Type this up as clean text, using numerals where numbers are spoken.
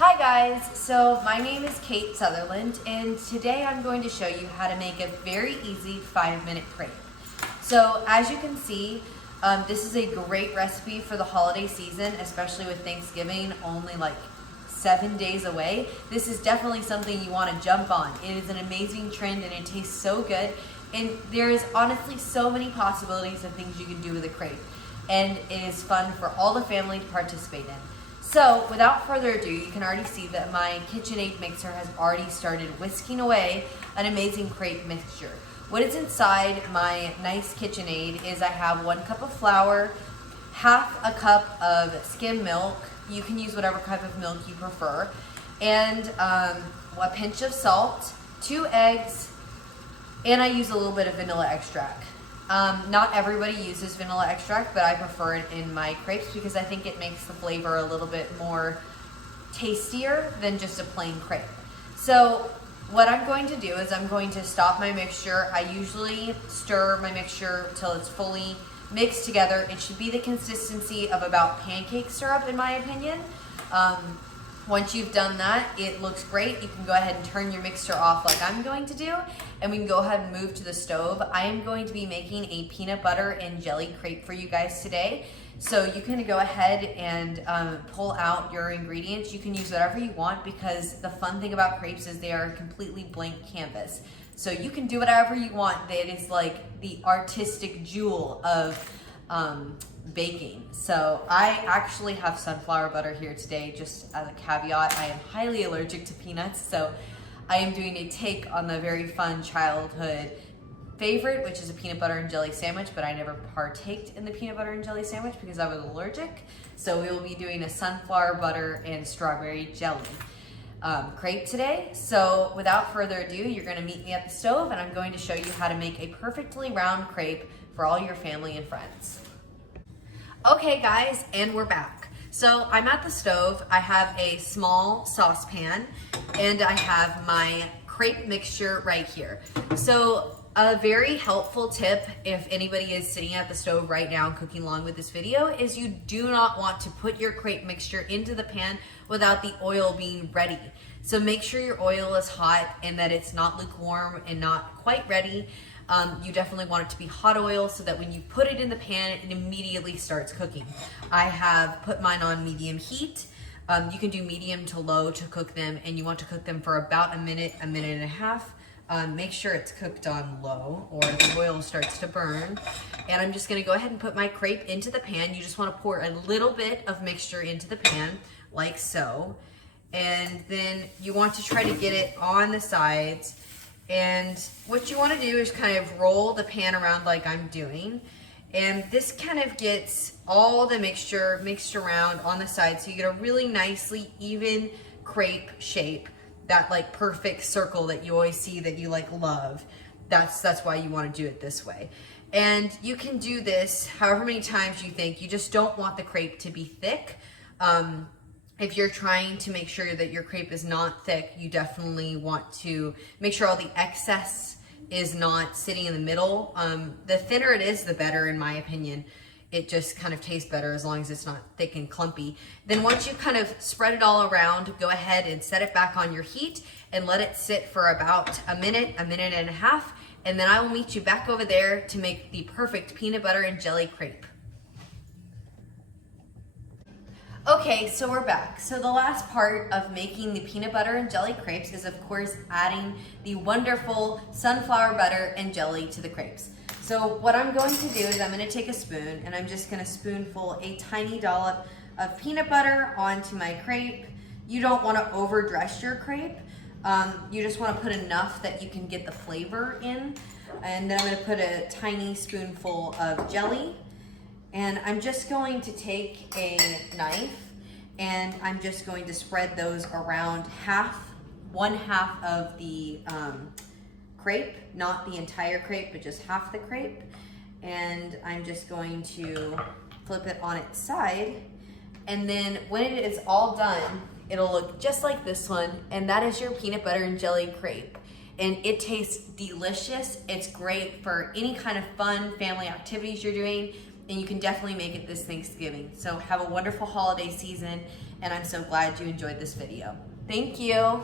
Hi guys, so my name is Kate Sutherland and today I'm going to show you how to make a very easy 5-minute crepe. So as you can see, this is a great recipe for the holiday season, especially with Thanksgiving only like 7 days away. This is definitely something you want to jump on. It is an amazing trend and it tastes so good, and there is honestly so many possibilities of things you can do with a crepe, and it is fun for all the family to participate in. So without further ado, you can already see that my KitchenAid mixer has already started whisking away an amazing crepe mixture. What is inside my nice KitchenAid is I have 1 cup of flour, half a cup of skim milk, you can use whatever type of milk you prefer, and a pinch of salt, 2 eggs, and I use a little bit of vanilla extract. Not everybody uses vanilla extract, but I prefer it in my crepes because I think it makes the flavor a little bit more tastier than just a plain crepe. So what I'm going to do is I'm going to stop my mixture. I usually stir my mixture till it's fully mixed together. It should be the consistency of about pancake syrup in my opinion. Once you've done that, it looks great. You can go ahead and turn your mixture off like I'm going to do, and we can go ahead and move to the stove. I am going to be making a peanut butter and jelly crepe for you guys today. So you can go ahead and pull out your ingredients. You can use whatever you want because the fun thing about crepes is they are a completely blank canvas. So you can do whatever you want. It is like the artistic jewel of baking. So I actually have sunflower butter here today, just as a caveat. I am highly allergic to peanuts, so I am doing a take on the very fun childhood favorite, which is a peanut butter and jelly sandwich, but I never partaked in the peanut butter and jelly sandwich because I was allergic. So we will be doing a sunflower butter and strawberry jelly crepe today. So without further ado, you're going to meet me at the stove and I'm going to show you how to make a perfectly round crepe for all your family and friends. Okay guys, and we're back. So I'm at the stove. I have a small saucepan and I have my crepe mixture right here. So a very helpful tip if anybody is sitting at the stove right now cooking along with this video is you do not want to put your crepe mixture into the pan without the oil being ready. So make sure your oil is hot and that it's not lukewarm and not quite ready. You definitely want it to be hot oil so that when you put it in the pan, it immediately starts cooking. I have put mine on medium heat. You can do medium to low to cook them, and you want to cook them for about a minute and a half. Make sure it's cooked on low or the oil starts to burn. And I'm just gonna go ahead and put my crepe into the pan. You just wanna pour a little bit of mixture into the pan, like so. And then you want to try to get it on the sides. And what you want to do is kind of roll the pan around like I'm doing. And this kind of gets all the mixture mixed around on the side. So you get a really nicely even crepe shape, that like perfect circle that you always see that you like love. That's why you want to do it this way. And you can do this however many times you think. You just don't want the crepe to be thick. If you're trying to make sure that your crepe is not thick, you definitely want to make sure all the excess is not sitting in the middle. The thinner it is, the better in my opinion. It just kind of tastes better as long as it's not thick and clumpy. Then once you kind of spread it all around, go ahead and set it back on your heat and let it sit for about a minute and a half. And then I will meet you back over there to make the perfect peanut butter and jelly crepe. Okay, so we're back. So the last part of making the peanut butter and jelly crepes is of course adding the wonderful sunflower butter and jelly to the crepes. So what I'm going to do is I'm going to take a spoon and I'm just going to spoonful a tiny dollop of peanut butter onto my crepe. You don't want to overdress your crepe. You just want to put enough that you can get the flavor in. And then I'm going to put a tiny spoonful of jelly. And I'm just going to take a knife and I'm just going to spread those around one half of the crepe, not the entire crepe, but just half the crepe. And I'm just going to flip it on its side. And then when it is all done, it'll look just like this one. And that is your peanut butter and jelly crepe. And it tastes delicious. It's great for any kind of fun family activities you're doing. and you can definitely make it this Thanksgiving. So have a wonderful holiday season, and I'm so glad you enjoyed this video. Thank you.